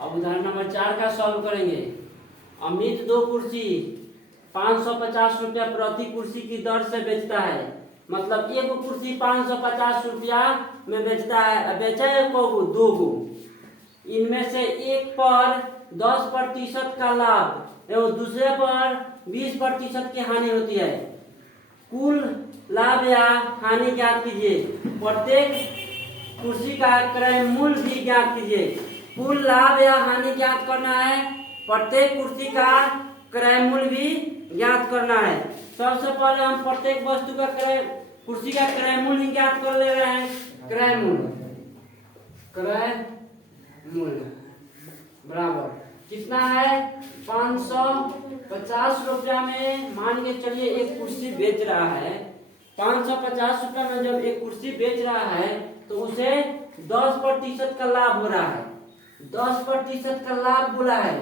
अब उदाहरण नंबर 4 का सॉल्व करेंगे। अमित 2 कुर्सी 550 रुपया प्रति कुर्सी की दर से बेचता है। मतलब एक कुर्सी 550 रुपया में बेचता है, बेचा है को 2 गो। इनमें से एक पर 10% का लाभ एवं दूसरे पर 20% की हानि होती है। कुल लाभ या हानि ज्ञात कीजिए। प्रत्येक कुर्सी का क्रय मूल्य भी ज्ञात कीजिए। कुल लाभ या हानि ज्ञात करना है, प्रत्येक कुर्सी का क्रय मूल्य भी ज्ञात करना है। सबसे पहले हम प्रत्येक वस्तु का कुर्सी का क्रय मूल्य ज्ञात कर ले रहे हैं। क्रय मूल्य बराबर कितना है 550 रुपया में मान के चलिए एक कुर्सी बेच रहा है। 550 रुपया में जब एक कुर्सी बेच रहा है तो उसे 10% का लाभ हो रहा है। 10% का लाभ बोला है,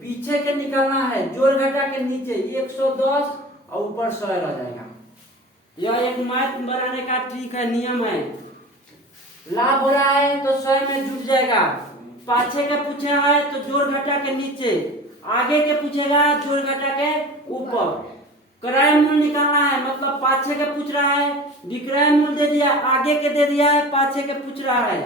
पीछे के निकालना है, जोड़ घटा के नीचे 110 और ऊपर 100 रह जाएगा। यह एक मैथ बनाने का ट्रिक है, नियम है। लाभ हो रहा है तो 100 में जुट जाएगा, पाछे के पूछा है तो जोड़ घटा के नीचे, आगे के पूछेगा जोड़ घटा के ऊपर। क्रय मूल्य निकालना है, मतलब पाछे के पूछ रहा है, विक्रय मूल्य दे दिया, आगे के दे दिया है, पाछे के पूछ रहा है।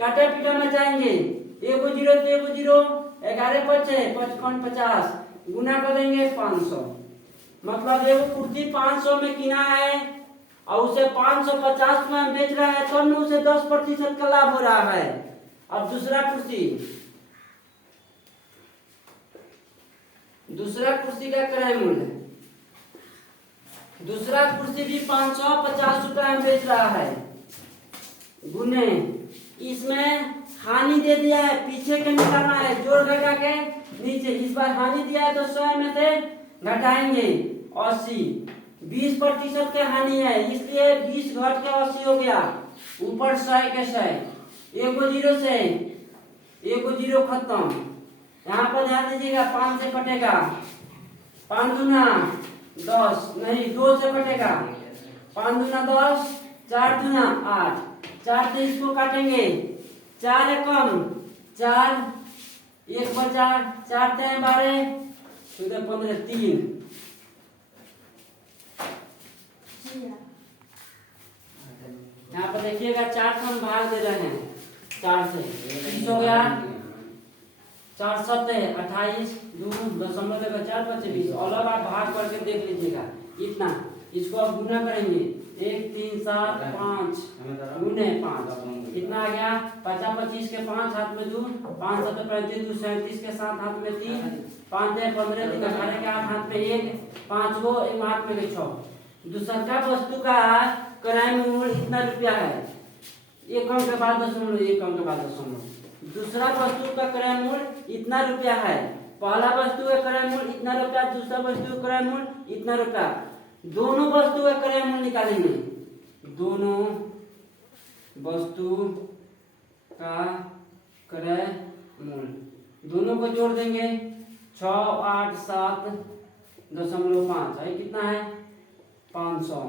काटा पीटा में जाएंगे, 1 0 तो 1 0, 11 5 55 50 गुना कर देंगे 500। मतलब एक कुर्सी 500 में किना है और उसे 550 में बेच रहा है, तब उसे 10% का लाभ हो रहा है। अब दूसरा कुर्सी का क्रय मूल्य, दूसरा कुर्सी भी 550 रुपया में बेच रहा है, गुने इसमें हानि दे दिया है, पीछे के निकालना है, जोड़ घटा के नीचे। इस बार हानि दिया है तो 100 में से घटाएंगे 80, 20% के हानि है, इसलिए 20 घट के 80 हो गया, ऊपर 100 के 100, 1 0 से 1 0 खत्म। यहाँ पर ध्यान दीजिएगा, 5 से कटेगा, 5 दूना 10, नहीं 2 से कटेगा, 5 दूना 10, 4 दूना 8, 4 से इसको काटेंगे, 4 एकम 4, 1 बचा, 4 ते 12, 15 3। यहाँ पर देखिएगा 4 से हम भाग दे रहे हैं, 4 से 30 हो गया, 4 7 28, 2.4 25। अलग आप भाग करके देख लीजिएगा इतना। इसको आप गुना करेंगे, 1 3 7 5 गुने 5 कितना आ गया, 50 25 के 5 हाथ में 2, 5 7 35 2 37 के 7 हाथ में 3, 5 15 3 18 के 8 हाथ में 1, 5 गो एक हाथ में 6। दूसरा वस्तु का क्रय मूल्य इतना रुपया है, एक अंक के बाद दशमलव, एक अंक के बाद दशमलव। दूसरा वस्तु का क्रय मूल्य इतना रुपया है, पहला वस्तु का क्रय मूल्य इतना रुपया, दूसरा वस्तु का क्रय मूल्य इतना रुपया। दोनों वस्तु का क्रय मूल्य निकालेंगे, दोनों वस्तु का क्रय मूल्य, दोनों को जोड़ देंगे, 6 8 7.5 है, कितना है 500।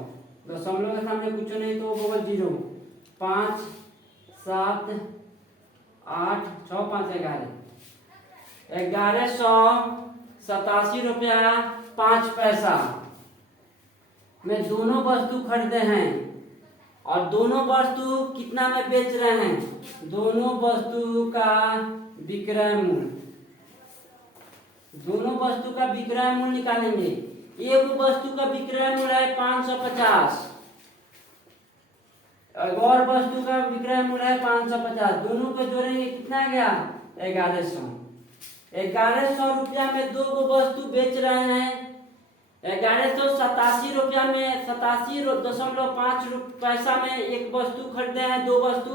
दशमलव के सामने कुछ नहीं तो बगल 0, 5 7 8 6 5 11, 1187 रुपया 5 पैसा में दोनों वस्तु खरीदे हैं। और दोनों वस्तु कितना में बेच रहे हैं, दोनों वस्तु का विक्रय मूल्य, दोनों वस्तु का विक्रय मूल्य निकालेंगे। एक वस्तु का विक्रय मूल्य है 550 और वस्तु का विक्रय मूल्य है 550, दोनों को जोड़ेंगे कितना गया 1100। 1100 रुपया में 2 वस्तु बेच रहे हैं। 1187 रुपया में 87.5 पैसा में एक वस्तु खरीदे हैं, 2 वस्तु,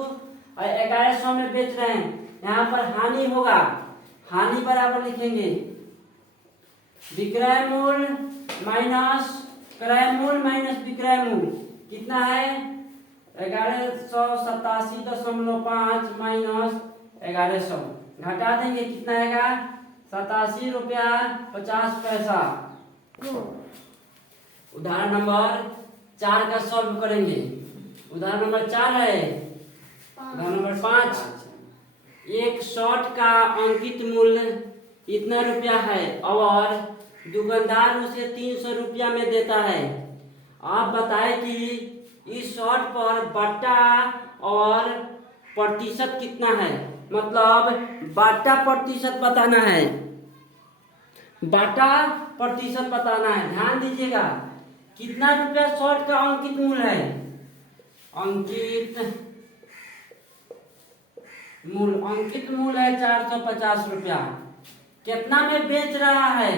और 1100 में बेच रहे हैं। यहाँ पर हानि होगा, हानि बराबर लिखेंगे विक्रय मूल्य माइनस क्रय मूल्य माइनस विक्रय मूल्य, कितना है 1187.5 माइनस 1100, घटा देंगे कितना आएगा 87 रुपया 50 पैसा। उदाहरण नंबर 4 का सॉल्व करेंगे। उदाहरण नंबर 4 है, उदाहरण नंबर 5, एक शर्ट का अंकित मूल्य इतना रुपया है और दुकानदार उसे 300 रुपया में देता है। आप बताएं कि इस शर्ट पर बट्टा और प्रतिशत कितना है। मतलब बट्टा प्रतिशत बताना है, बट्टा प्रतिशत बताना है। ध्यान दीजिएगा, कितना रुपया शर्ट का अंकित मूल्य है। अंकित मूल्य है 450 रुपया। कितना में बेच रहा है,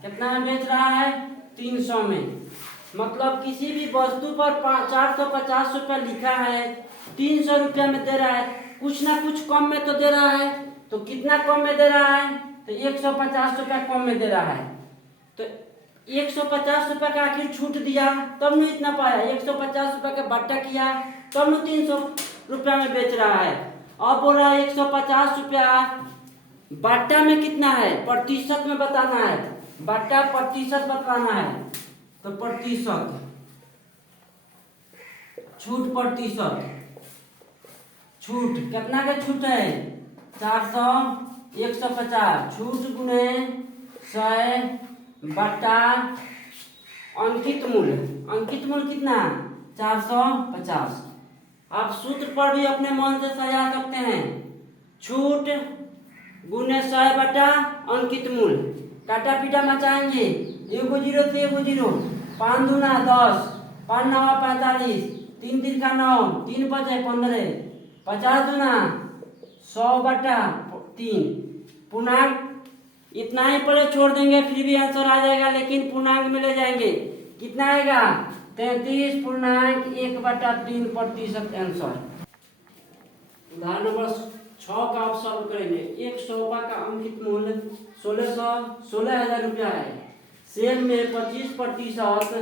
कितना में बेच रहा है, 300 में। मतलब किसी भी वस्तु पर 450 रुपया लिखा है, 300 रुपया में दे रहा है, कुछ ना कुछ कम में तो दे रहा है। तो कितना कम में दे रहा है, तो 150 रुपया कम में दे रहा है। तो 150 रुपया का आखिर छूट दिया तब न इतना पाया, 150 रुपया का बट्टा किया तब न 300 रुपया में बेच रहा है। अब बोल रहा है 150 रुपया बट्टा में कितना है, प्रतिशत में बताना है। बट्टा प्रतिशत बताना है, तो प्रतिशत छूट, प्रतिशत छूट कितना का छूट है, 400 150 छूट गुने 100 बट्टा अंकित मूल्य कितना, 450। आप सूत्र पर भी अपने मन से सजा सकते हैं। छूट गुने 100 बट्टा अंकित मूल्य, काटा पीटा मचाएंगे, 1 0 से 1 0, 5 दूना 10, 5 9 45, 3 3 का 9, 3 बचे 15, 50 दूना 100 बट्टा 3। पूर्णांक इतना ही पहले छोड़ देंगे फिर भी आंसर आ जाएगा, लेकिन पूर्णांक में ले जाएंगे। कितना आएगा, 33.1/3 प्रतिशत आंसर। उदाहरण नंबर 6 का आप सॉल्व करेंगे। एक सोफा का अंकित मूल्य 16,000 रुपया है। सेल में 25%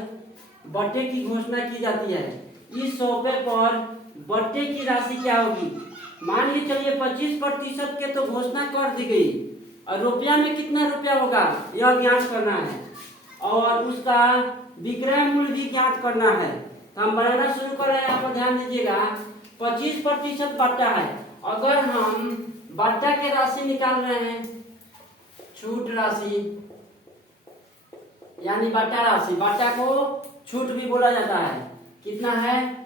बट्टे की घोषणा की जाती है। इस सोफे पर बट्टे की राशि क्या होगी। मान के चलिए 25% के तो घोषणा कर दी गई, और रुपया में कितना रुपया होगा यह ज्ञात करना है, और उसका विक्रय मूल्य भी ज्ञात करना है। तो हम बनाना शुरू कर रहे हैं। यहाँ पर ध्यान दीजिएगा, 25% बट्टा है। अगर हम बट्टा की राशि निकाल रहे हैं, छूट राशि यानी बट्टा राशि, बट्टा को छूट भी बोला जाता है। कितना है,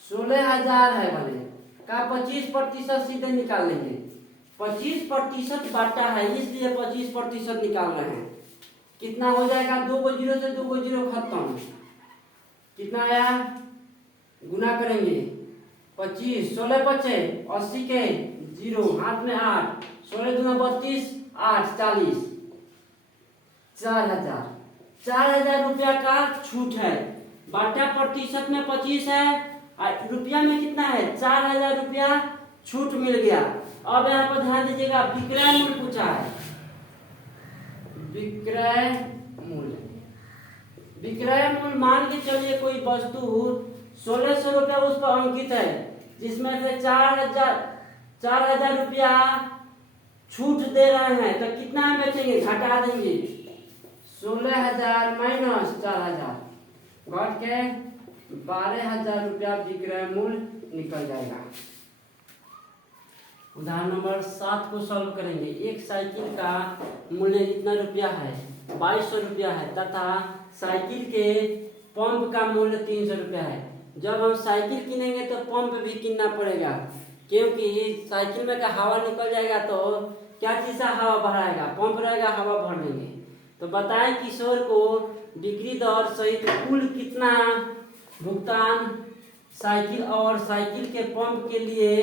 16,000 है बने का 25% सीधे निकाल लेंगे। 25% बट्टा है इसलिए 25% निकाल रहे हैं। कितना हो जाएगा, 2 0 से 2 0 खत्म। कितना आया, गुना करेंगे 25, 16 बचे 80 के 0, हाथ में 8, 16 दूना 32, 8 40, 4,000 रुपया का छूट है। बट्टा प्रतिशत में 25 है और रुपया में कितना है, 4,000 रुपया छूट मिल गया। अब यहाँ पर ध्यान दीजिएगा, विक्रय मूल्य पूछा है। विक्रय मूल्य मान के चलिए कोई वस्तु 1600 रुपया उस पर अंकित है, जिसमें से 4,000 रुपया छूट दे रहे हैं, तो कितना में बेचेंगे, घटा देंगे। 16,000 माइनस 4,000 घट के 12,000 रुपया विक्रय मूल्य निकल जाएगा। उदाहरण नंबर 7 को सॉल्व करेंगे। एक साइकिल का मूल्य इतना रुपया है, 2200 रुपया है, तथा साइकिल के पंप का मूल्य 300 रुपया है। जब हम साइकिल किनेंगे तो पंप भी किनना पड़ेगा, क्योंकि साइकिल में का हवा निकल जाएगा तो क्या चीज से हवा बढ़ाएगा, पंप रहेगा, हवा भर देंगे। तो बताएं किशोर को बिक्री दर सहित कुल कितना भुगतान साइकिल और साइकिल के पंप के लिए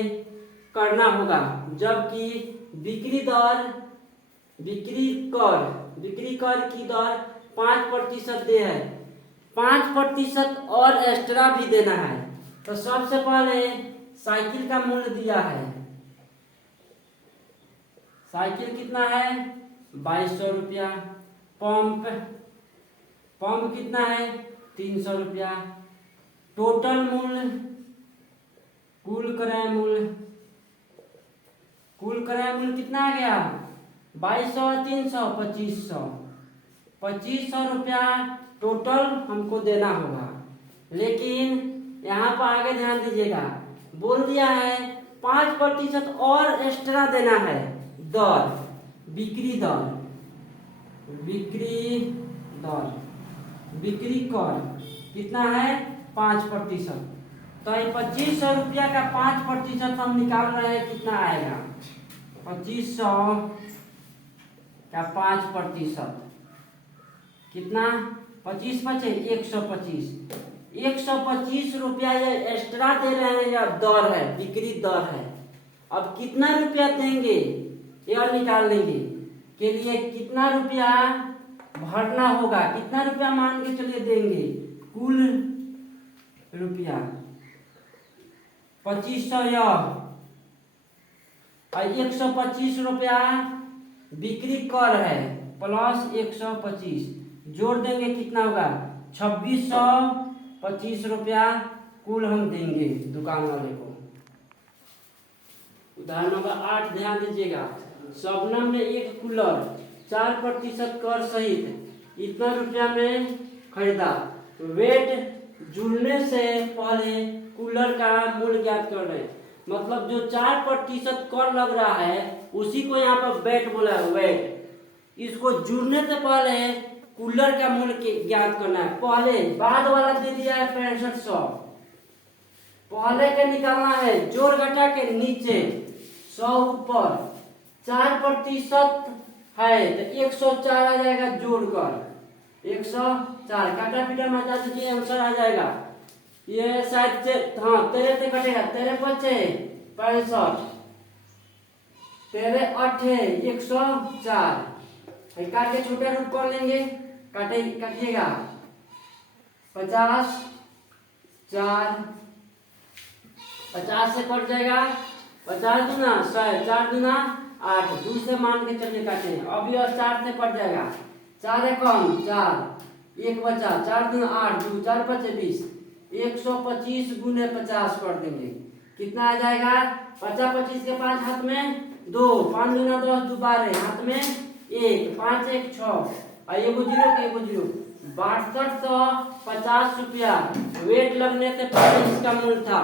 करना होगा, जबकि बिक्री कर की दर 5% दे है, 5% और एक्स्ट्रा भी देना है। तो सबसे पहले साइकिल का मूल्य दिया है, साइकिल कितना है 2200 रुपया, पंप कितना है 300 रुपया। टोटल मूल्य कुल क्रय मूल्य कितना आ गया, 2200 300 2500, 2500 रुपया टोटल हमको देना होगा। लेकिन यहाँ पर आगे ध्यान दीजिएगा, बोल दिया है 5% और एक्स्ट्रा देना है दर, बिक्री दर, बिक्री दर, बिक्री कर कितना है 5%। तो ये 2500 रुपया का 5% हम निकाल रहे हैं, कितना आएगा 2500 का 5%, कितना 25 बचे 125, 125 रुपया ये एक्स्ट्रा दे रहे हैं या दर है, बिक्री दर है। अब कितना रुपया देंगे ये और निकाल लेंगे, के लिए कितना रुपया भरना होगा, कितना रुपया मान के चलिए देंगे, कुल रुपया 2500 यह और 125 रुपया बिक्री कर है प्लस 125 जोड़ देंगे, कितना होगा 2625 रुपया कुल हम देंगे दुकान वाले को। उदाहरण नंबर 8 ध्यान दीजिएगा, शबनम ने एक कूलर 4% कर सहित इतना रुपया में खरीदा। वेट जुड़ने से पहले कूलर का मूल्य ज्ञात कर रहे हैं। मतलब जो 4% कर लग रहा है उसी को यहाँ पर वेट बोला है, वेट। इसको जुड़ने से पहले कूलर का मूल्य ज्ञात करना है। पहले बाद वाला दे दिया है 6500, पहले के निकालना है, जोड़ घटा के नीचे 100 ऊपर, 4% है तो 104 आ जाएगा, जोड़कर 104 काटा पीटा मचा दीजिए, आंसर आ जाएगा। ये शायद हाँ 13 से कटेगा, 13 बचे 65, 13 8 104, काट के छोटा रूप कर लेंगे, काटिएगा 50 4, 50 से कट जाएगा, 50 दूना 100, 4 दूना 8, 2 से मान के चलिए काटे, अब यह 4 से कट जाएगा, 4 है कम 4, 1 बचा, 4 दूना 8, 2 4 बचे 20, 125 गुने 50 कर देंगे, कितना आ जाएगा 50 25 के 5 हाथ में 2, 5 दूना 10, 2 12 हाथ में 1, 5 1 6 और एगो जीरो के एगो जीरो, 6250 रुपया वेट लगने से पहले इसका मूल्य था।